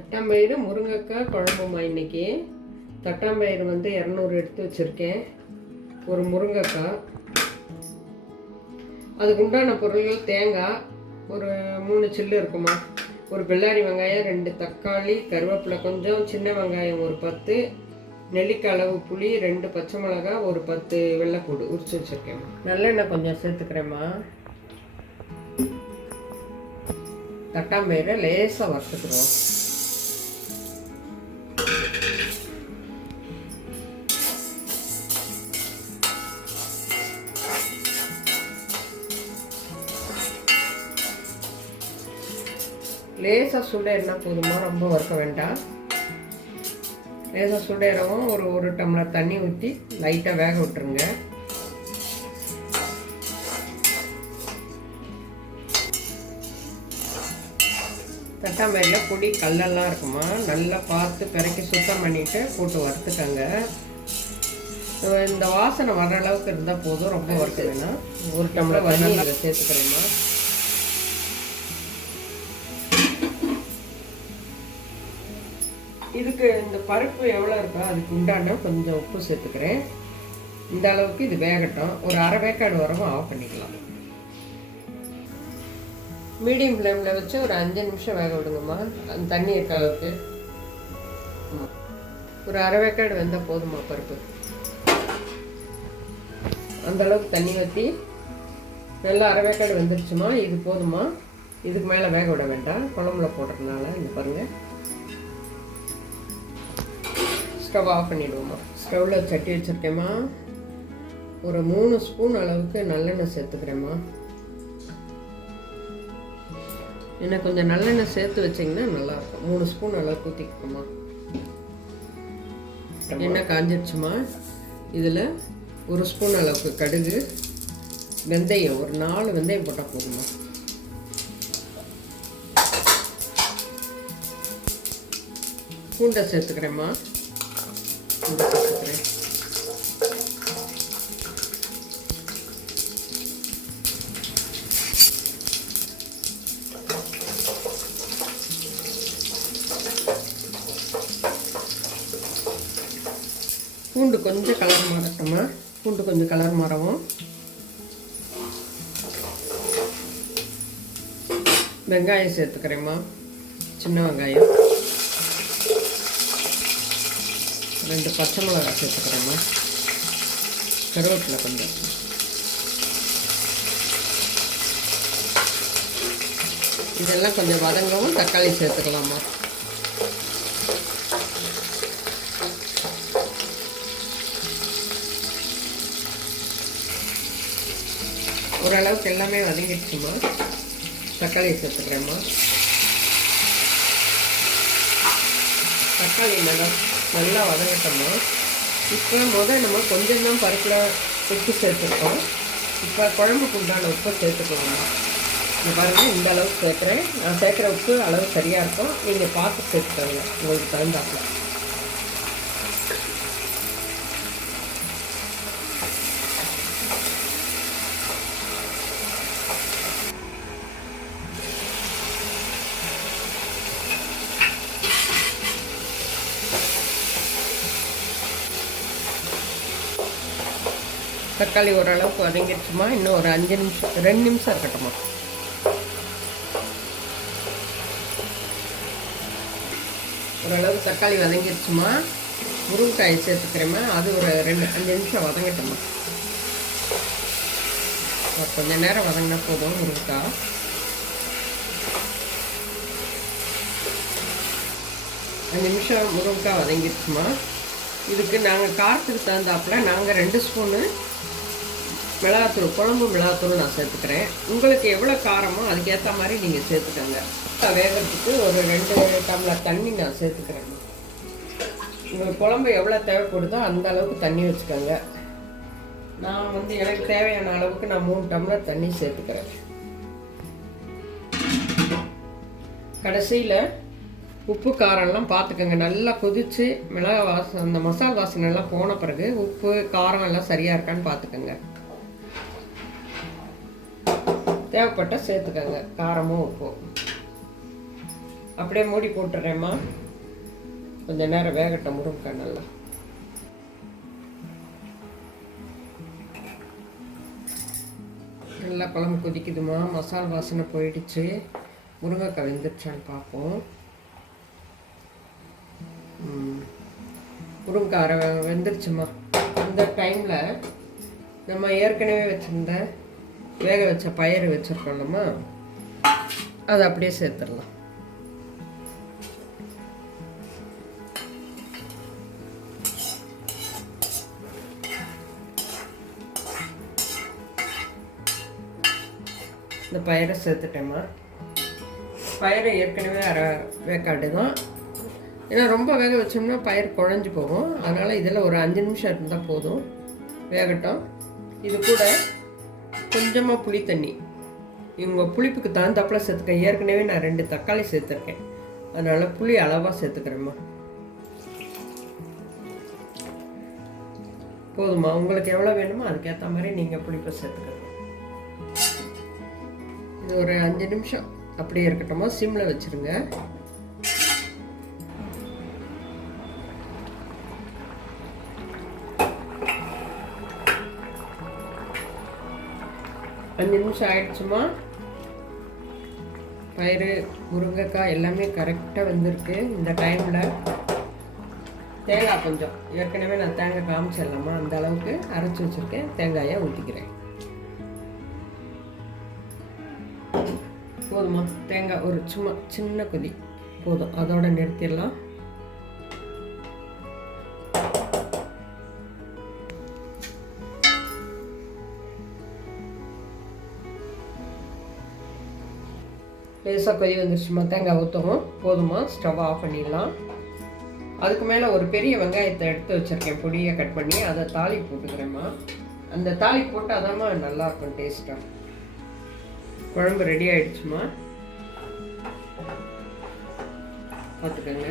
தட்டாம்பயிறு முருங்கைக்காய் குழம்புமா. இன்றைக்கி தட்டாம்பயிறு 200 எடுத்து வச்சுருக்கேன். ஒரு முருங்கைக்காய், அதுக்கு உண்டான பொருள்கள் தேங்காய் ஒரு 3 சில்லு இருக்குமா, ஒரு பெல்லாரி வெங்காயம், 2 தக்காளி, கருவேப்பிலை கொஞ்சம், சின்ன வெங்காயம் ஒரு 10, நெல்லிக்காய் அளவு புளி, 2 பச்சை மிளகாய், ஒரு 10 வெள்ளைப்பூடு உரிச்சு வச்சுருக்கேம்மா. நல்லெண்ணெய் கொஞ்சம் சேர்த்துக்கிறேம்மா. தட்டாம்பயிரை லேசாக வறுத்துக்கிறோம். லேசாக சுடேறினா போதுமா, ரொம்ப வறுக்க வேண்டாம். லேசாக சுடேறவும் ஒரு டம்ளர் தண்ணி ஊற்றி லைட்டாக வேக விட்டுருங்க. தட்டாம்பயிரில் பொடி கல்லெல்லாம் இருக்குமா, நல்லா பார்த்து பிறக்கி சுத்தம் பண்ணிவிட்டு போட்டு வறுத்துக்கங்க. இந்த வாசனை வர்ற அளவுக்கு இருந்தால் போதும், ரொம்ப வறுக்குதுன்னா. ஒரு டம்ளர் தண்ணி அதை சேர்த்துக்கிறேம்மா. இதுக்கு இந்த பருப்பு எவ்வளோ இருக்கோ அதுக்கு உண்டான கொஞ்சம் உப்பு சேர்த்துக்கிறேன். இந்த அளவுக்கு இது வேகட்டும். ஒரு அரை வேக்காடு வரவும் ஆஃப் பண்ணிக்கலாம். மீடியம் ஃப்ளேமில் வச்சு ஒரு 5 நிமிஷம் வேக விடுங்கம்மா. அந்த தண்ணி இருக்க அளவுக்கு ஒரு அரை வேக்காடு வெந்தால் போதுமா பருப்பு. அந்த அளவுக்கு தண்ணி ஊற்றி நல்லா அரை வேக்காடு வெந்துருச்சுமா. இது போதுமா, இதுக்கு மேலே வேக விட வேண்டாம், குழம்புல போடுறதுனால. இந்த பாருங்கள், ஸ்டவ் ஆஃப் பண்ணிவிடுவோம்மா. ஸ்டவ்வில் சட்டி வச்சுருக்கேம்மா. ஒரு 3 ஸ்பூன் அளவுக்கு நல்லெண்ணெய் சேர்த்துக்கிறேம்மா. ஏன்னா கொஞ்சம் நல்லெண்ணெய் சேர்த்து வச்சிங்கன்னா நல்லாயிருக்கும். 3 ஸ்பூன் அளவுக்கு ஊற்றிக்கோம்மா. எண்ணெய் காஞ்சிடுச்சுமா. இதில் 1 ஸ்பூன் அளவுக்கு கடுகு, வெந்தயம் ஒரு 4 வெந்தயம் போட்டால் போதுமா. பூண்டை சேர்த்துக்கிறேம்மா. பூண்டை சேர்த்துக்கிறேன். பூண்டு கொஞ்சம் கலர் மாறட்டுமா. பூண்டு கொஞ்சம் கலர் மாறவும் வெங்காயம் சேர்த்துக்கிறேம்மா. சின்ன வெங்காயம், 2 பச்சை மிளகாய் சேர்த்துக்கிறேம்மா. கருவேப்பிலை கொஞ்சம். இதெல்லாம் கொஞ்சம் வதங்கவும் தக்காளி சேர்த்துக்கலாமா. ஓரளவுக்கு எல்லாமே வதங்கிடுச்சுமா. தக்காளியை சேர்த்துக்கிறேம்மா. தக்காளி நல்லா வதங்கட்டோம்மா. இப்போ நம்ம கொஞ்சம் தான் பருப்பில் உப்பு சேர்த்துருக்கோம். இப்போ குழம்புக்கு உண்டான உப்பை சேர்த்துக்கலாமா. இந்த பாருங்கள், இந்த அளவுக்கு சேர்க்குறேன். நான் சேர்க்குற உப்பு அளவு சரியாக இருக்கும். நீங்கள் பார்த்து சேர்த்துக்கோங்க உங்களுக்கு தகுந்தாப்புல. தக்காளி ஓரளவுக்கு வதங்கிடுச்சுமா. இன்னும் ஒரு 5 நிமிஷம் 2 நிமிஷம் இருக்கட்டுமா. ஓரளவுக்கு தக்காளி வதங்கிடுச்சுமா. முருங்கைக்காயை சேர்த்துக்கிறேம்மா. அது ஒரு 5 நிமிஷம் வதங்கட்டுமா. கொஞ்சம் நேரம் வதங்கினா போதும். முருங்கைக்காய் 5 நிமிஷம் முருங்கைக்காய் வதங்கிடுச்சுமா. இதுக்கு நாங்கள் காரத்துக்கு தகுந்தாப்புல நாங்கள் 2 ஸ்பூனு மிளகாத்தூள், குழம்பு மிளகாத்தூள் நான் சேர்த்துக்கிறேன். உங்களுக்கு எவ்வளோ காரமோ அதுக்கேற்ற மாதிரி நீங்கள் சேர்த்துக்கோங்க. வேகிறதுக்கு ஒரு 2 டம்ளர் தண்ணி நான் சேர்த்துக்கிறேன். உங்களுக்கு குழம்பு எவ்வளோ தேவைப்படுதோ அந்த அளவுக்கு தண்ணி வச்சுக்கோங்க. நான் எனக்கு தேவையான அளவுக்கு நான் 3 டம்ளர் தண்ணி சேர்த்துக்கிறேன். கடைசியில் உப்பு காரம்லாம் பார்த்துக்கோங்க. நல்லா கொதித்து மிளகா வாசனை, அந்த மசாலா வாசனை எல்லாம் போன பிறகு உப்பு காரம் எல்லாம் சரியாக இருக்கான்னு பார்த்துக்கோங்க. தேவைப்பட்ட சேர்த்துக்கோங்க காரமும் உப்பும். அப்படியே மூடி போட்டுறேம்மா. கொஞ்சம் நேரம் வேகட்டும் முருங்கைக்காய் நல்லா. நல்லா குழம்பு கொதிக்குதுமா. மசாலா வாசனை போயிடுச்சு. முருங்கைக்காய் வெந்துருச்சான்னு பார்ப்போம். முருங்கைக்காய் வெந்துருச்சுமா. இந்த டைமில் நம்ம ஏற்கனவே வச்சுருந்த வேக வச்ச பயிறு வச்சுருக்கோம்லம்மா, அதை அப்படியே சேர்த்துடலாம். இந்த பயிரை சேர்த்துட்டேம்மா. பயிரை ஏற்கனவே அரை வேக்காடு தான். ஏன்னா ரொம்ப வேக வச்சோம்னா பயிர் குழஞ்சி போகும். அதனால் இதில் ஒரு 5 நிமிஷம் இருந்தால் போதும். வேகட்டும். இது கூட கொஞ்சமாக புளி தண்ணி இவங்க புளிப்புக்கு தகுந்தாப்பில் சேர்த்துக்கேன். ஏற்கனவே நான் 2 தக்காளி சேர்த்துருக்கேன். அதனால் புளி அளவாக சேர்த்துக்கிறேம்மா. போதுமா? உங்களுக்கு எவ்வளோ வேணுமோ அதுக்கேற்ற மாதிரி நீங்கள் புளிப்பை சேர்த்துக்கணும். இது ஒரு 5 நிமிஷம் அப்படியே இருக்கட்டுமா. சிம்மில் வச்சுருங்க. அஞ்சு நிமிஷம் ஆயிடுச்சுமா. பயிறு முருங்கைக்காய் எல்லாமே கரெக்டாக வெந்திருக்கு. இந்த டைமில் தேங்காய் கொஞ்சம் ஏற்கனவே நான் தேங்காய் காமிச்சிடலாமா, அந்த அளவுக்கு அரைச்சி வச்சுருக்கேன். தேங்காயை ஊற்றிக்கிறேன். போதுமா? தேங்காய் ஒரு சும்மா சின்ன கொதி போதும். அதோட நிறுத்திடலாம். லேசாக கொதி வந்துருச்சுமா. தேங்காய் ஊற்றவும் போதுமா. ஸ்டவ் ஆஃப் பண்ணிடலாம். அதுக்கு மேலே ஒரு பெரிய வெங்காயத்தை எடுத்து வச்சுருக்கேன், பொடியை கட் பண்ணி. அதை தாளிப்பு போட்டுக்கிறேம்மா. அந்த தாளிப்பு போட்டு அதாம்மா நல்லாயிருக்கும் டேஸ்ட்டாக. குழம்பு ரெடி ஆகிடுச்சுமா. பார்த்துக்கோங்க.